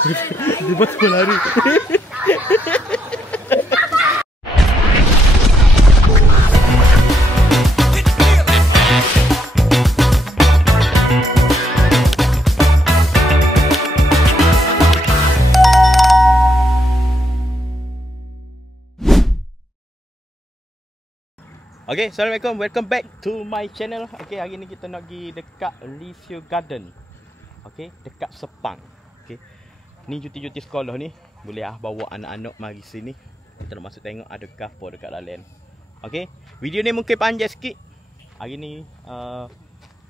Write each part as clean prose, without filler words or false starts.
Dia betul lari. Okay, Assalamualaikum. Welcome back to my channel. Okay, hari ni kita nak pergi dekat Leafview Garden. Okay, dekat Sepang. Okay, ni cuti-cuti sekolah ni. Boleh bawa anak-anak mari sini. Kita nak masuk tengok ada apa dekat dalam. Okay, video ni mungkin panjang sikit. Hari ni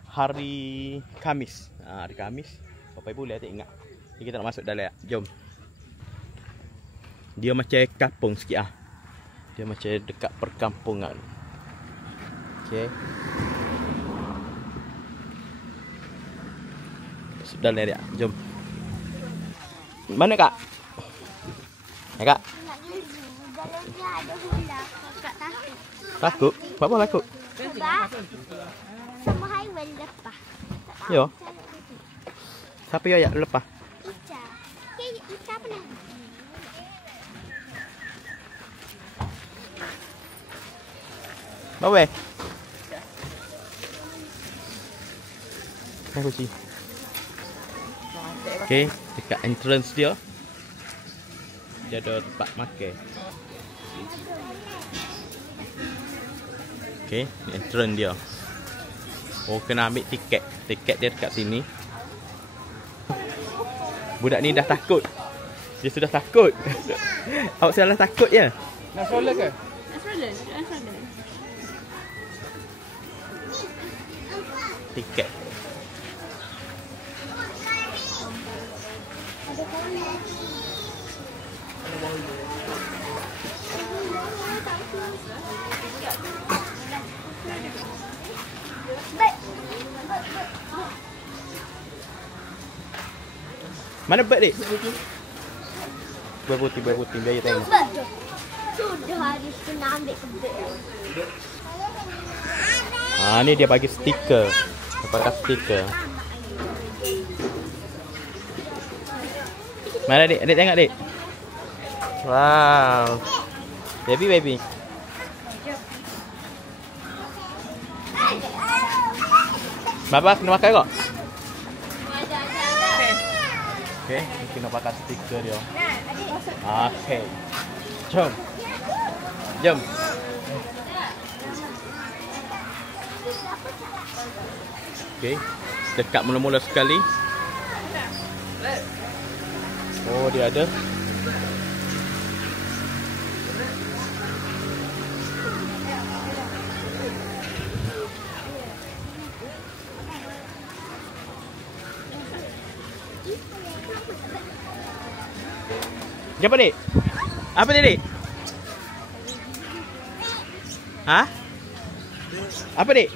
hari Khamis. Hari Khamis. Bapak ibu boleh tak ingat. Ni kita nak masuk dalam. Jom. Dia macam kampung sikit . Dia macam dekat perkampungan. Okay. Sudah lah dia. Jom. Mana kak? Ya kak? Dalamnya ada ular. Kakak takut. Takut? Kenapa takut? Sebab sama haiwan lepas. Yo. Siapa yang ayak lepas? Ica. Ica pernah. Bawa. Hai kucing. Okay, dekat entrance dia ada tempat makan. Okay, ni entrance dia. Oh, kena ambil tiket. Tiket dia dekat sini. Budak ni dah takut. Dia sudah takut. Awak salah takut ya? Nak stroller ke? Nak stroller. Tiket. Mana bird dik? Bird putih, biar you tengok. Sudah hari kena ambil kebet. Ni dia bagi stiker. Dia pakai stiker. Mana dik? Adik tengok dik. Wow. Baby. Bapa kena pakai kok? Okay, kena pakai stiker dia. Okay. Jom. Okay, dekat mula-mula sekali. Oh, dia ada. Apa dik? Apa ni dik? Apa dik?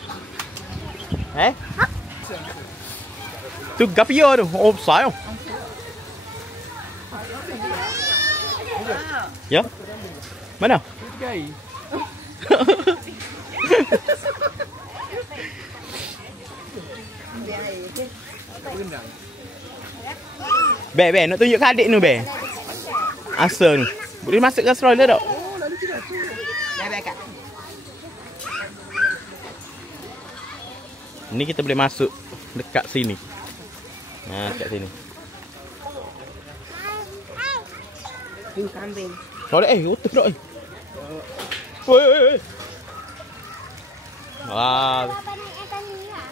Tu gapio tu. Oh, sayang. Ya? Mana? Gai. Be, nak tunjuk ke adik ni be? Asa ni. Boleh masuk ke stroller tak? Oh, lalu tidak tu. Dah kak. Ni kita boleh masuk dekat sini. Dekat sini. Tu kambing. Sorry, otak tak. Oi. Wah. Bapa naik atas ni lah.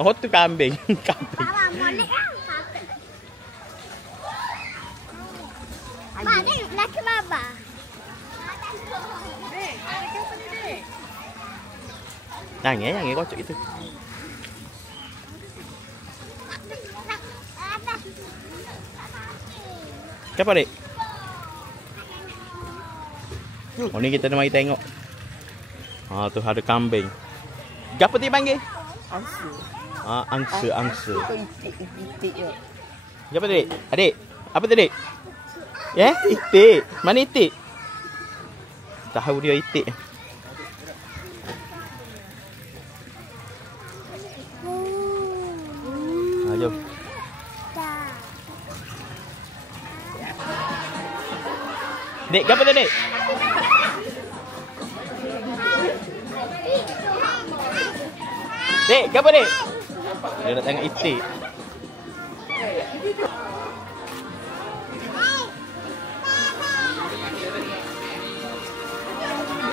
Oh, tu kambing. Kambing. Bapa mau naik lah. Mak, tengok laki bapa. Jangan kocok itu. Siapa dik? Oh, ni kita nak mari tengok. Tu ada kambing. Apa dia panggil? Angsa. Angsa. Itik je. Siapa tu dik? Adik, apa tu dik? Ya, itik. Mana itik? Tahu dia itik. jom. Dah. Dek, apa tu, Dek? Dek, apa, Dek? Dia nak tengok itik.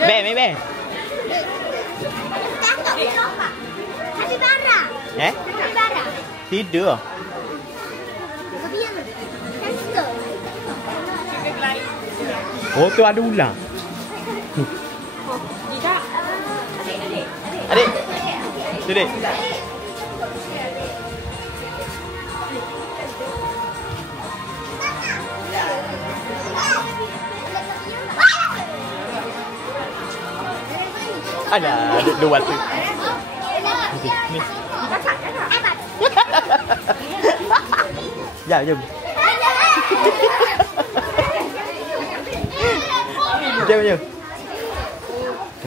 Be. Tangkap di sofa. Capybara. Capybara. Tidur. Kebiang. Hamster. Oh, tu ada ular. Adik. Tu, Dek. Ada dua tu. Ni. Ya, jom. Jom.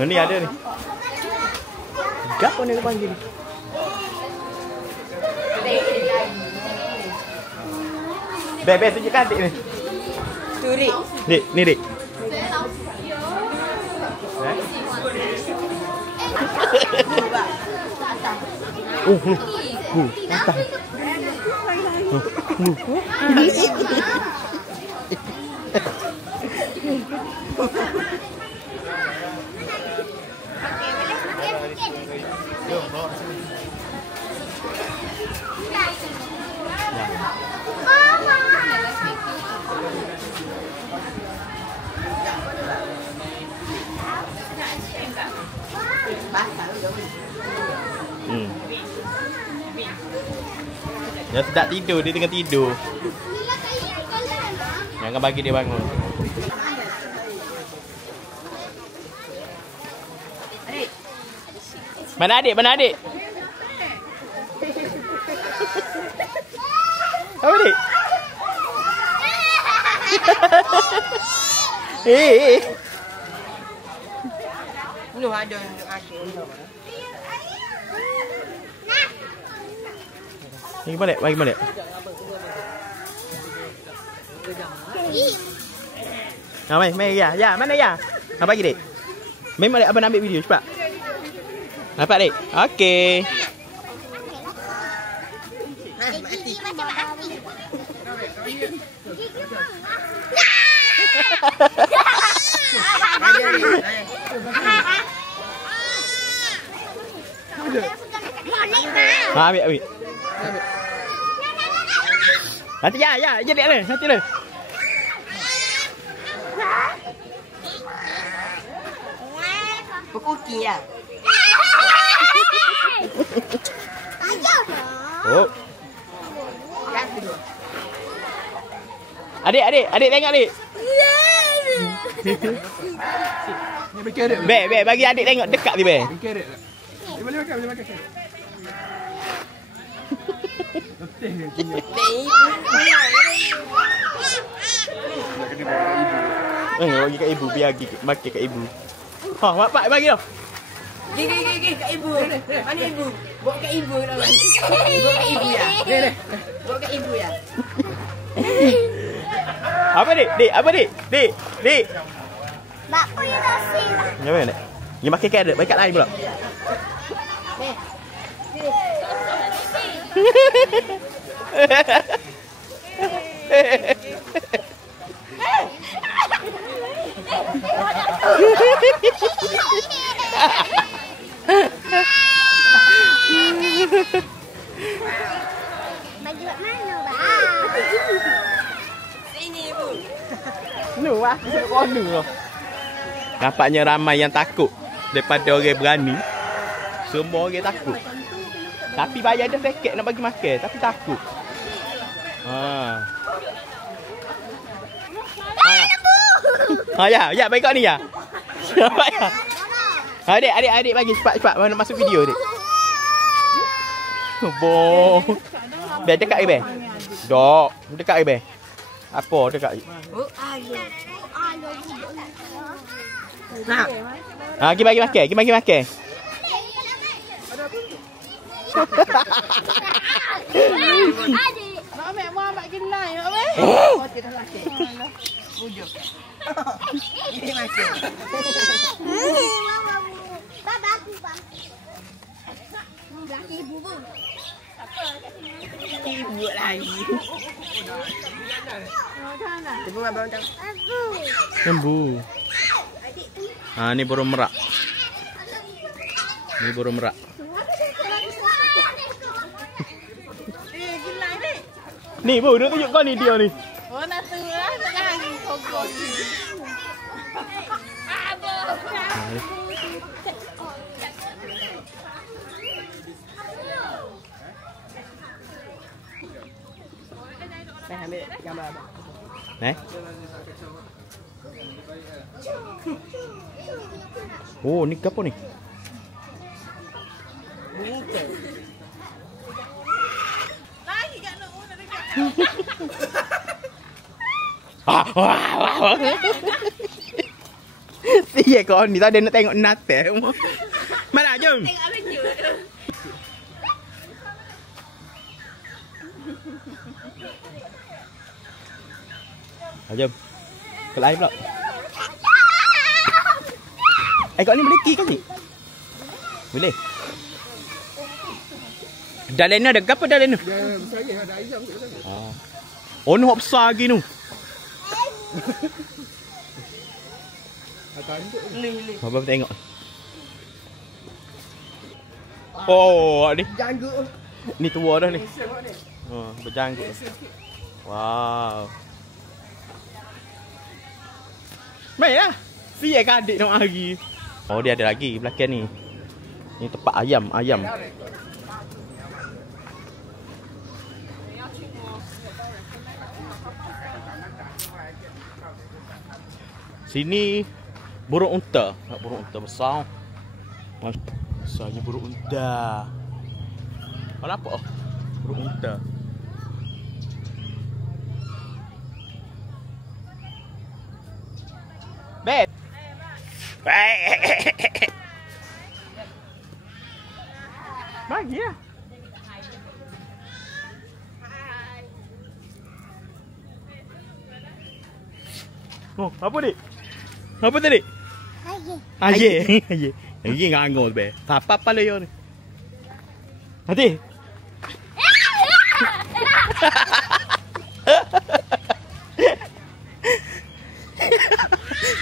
Oh, ni ada ni. Gap pun dia panggil. Be, tunjukkan adik ni. Tu, Dik. Dek, ni Dek. Atas. Dia sedap tidur, dia tengah tidur. Jangan bagi dia bangun. Mana adik? Apa, Dek? Lu ada asyik. Bagi balik. Mai ya. Mana ya? Bagi, Dek. Mai balik, abang ambil video cepat. Nampak, Dek? Okey. Gigi macam api. Ambil. Nanti ya, jadi le, nanti le. Berkuki lah. Oh. Adik tengok, Adik. Be, bagi adik tengok dekat ni, Be. Boleh makan. Bagi kat ibu, biar makan kat ibu. Pak bagi dah. Gigi kat ibu. Mana ibu? Bawa kat ibu dah. Bawa kat ibu ya. Bawa kat ibu ya. Apa, Dek? Dek. Mak pun yang nasi lah. Macam mana, Dek? Dia makan carrot, bagi kat lain pula. Bagi buat mana, Bang? Sini ibu. Nu lah, corner lah. Nampaknya ramai yang takut daripada orang berani. Semua orang takut. Tapi bayar dia seket nak bagi makan, tapi takut. Ya, bagi kau ni ya. Adik bagi cepat mana masuk video, Adik. Boh. Biar dekat Ibe. Dok, dekat Ibe. Apa dekat? Oh, ayo. Gi bagi makan. Adik. Mak ambil gelai. Mak ambil. Oh, tidak laki. Wujud. Ini macam. Mama bu. Baba aku bang. Laki ibu bu. Ibu lagi. Ibu abang tahu. Aku. Lembu. Ah, ni burung merak. Ni burung merak. Gelai ni. Ni bu, dia tunjuk kau ni dia ni. Oh, nak tu lah. Tak lagi kogok. Saya ambil gambar abang. Oh, ni apa ni? Bunga. Wah. Siap kau ni tak ada nak tengok Natal. Mana jom? Tengok video. Jom. Ke live pula. Kau ni boleh ki ke ni? Boleh. Dalam ni ada apa dalam ni? Dia bersaing ada ayam kat sana. Oh, ni hok besar lagi tu. Ada anduk. Ni. Abang tengok. Oh, ni. Janggut. Ni tua dah ni. Semua ni. Berjanggut. Wow. Baiklah. Siap ke adik nak lagi. Oh, dia ada lagi belakang ni. Ni tempat ayam. Sini burung unta. Burung unta besar. Besarnya burung unta. Apa? Burung unta. Bet. Bagi ya. Oh, apa ni? Apa tadi? Adik. Aye. Lagi nganggur be. Apa pala yo ni? Hati.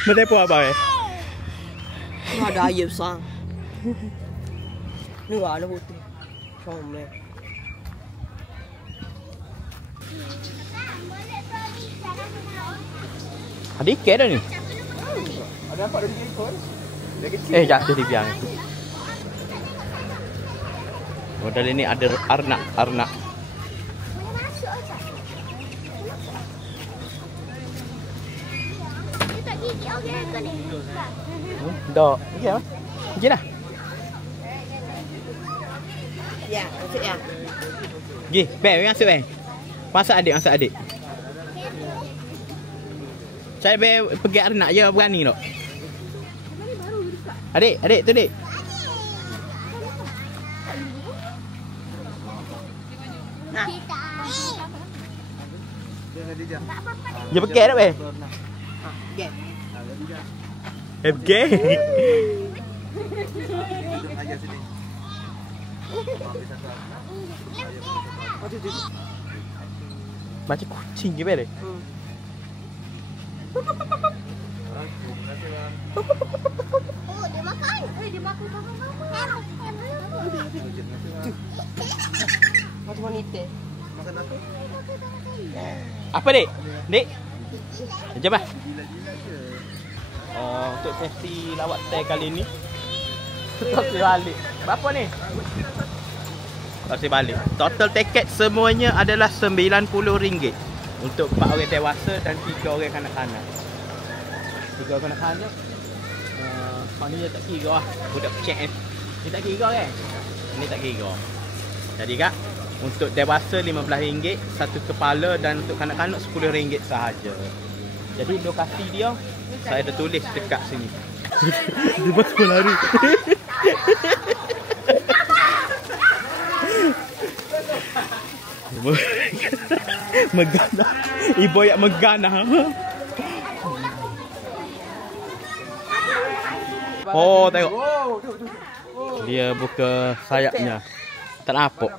Mesti apa eh? Ada ayam besar. Ni ada putih. Comel. Adik ke dah ni? Ada apa dia ikut? Dia kecil. Jatuh di biang. Modal ini ada arnak. Boleh masuk aja. Dia tak gigi okey ke ni? Dah. Okey ah. Okey dah. Ya, masuk ya. Gi, be masuk be. Masak adik. Saya be pergi arnak je berani tak? Adik, tu dik. Kita. Dia pergi tak be? Okey. Pergi. Macam kucing ke be? Oh, dia makan. Dia makan kawan-kawan. Macam wanita. Apa dik? Dik? Jom lah. Untuk sesi lawak teh kali ni Total balik. Berapa ni? Total balik. Total tiket semuanya adalah RM90 untuk 4 orang dewasa dan 3 orang kanak-kanak. 3 orang kanak-kanak. Ni dia tak kira lah. Budak check ni tak kira kan? Ni tak kira. Jadi kak, untuk dewasa RM15, satu kepala, dan untuk kanak-kanak RM10 sahaja. Jadi lokasi dia saya dah tulis dekat sini. Dia pasal lari. Megana. Ibu yang megana. Oh, tengok. Dia buka sayapnya. Tak nampak.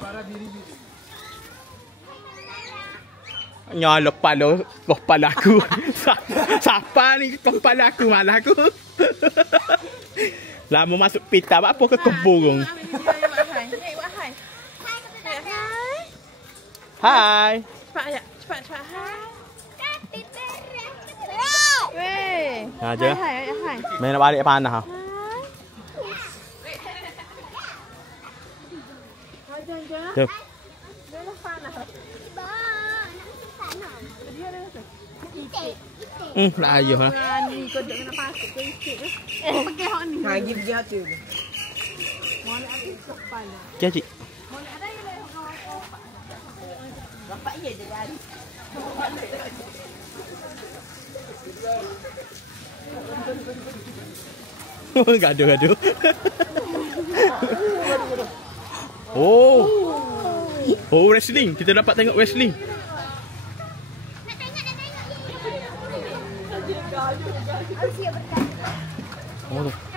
Nyala kepala aku. Siapa ni kepala aku malah aku. Lama masuk pita apa ke keburung. Hai. Cepat aja. Cepat hai. Ha je. Hai. Main nak balik panah ha. Jom. Nak ayuh lah. Ni kau duduk kena pasuk ke sikit tu. Pakai hak ni. Ha gitu je tu. Molek aku kepala. Okay, cik. Molek ada yang lain Bapak ye je hari. Gaduh. Oh. Oh, wrestling. Kita dapat tengok wrestling. Nak tengok. Oh, tu.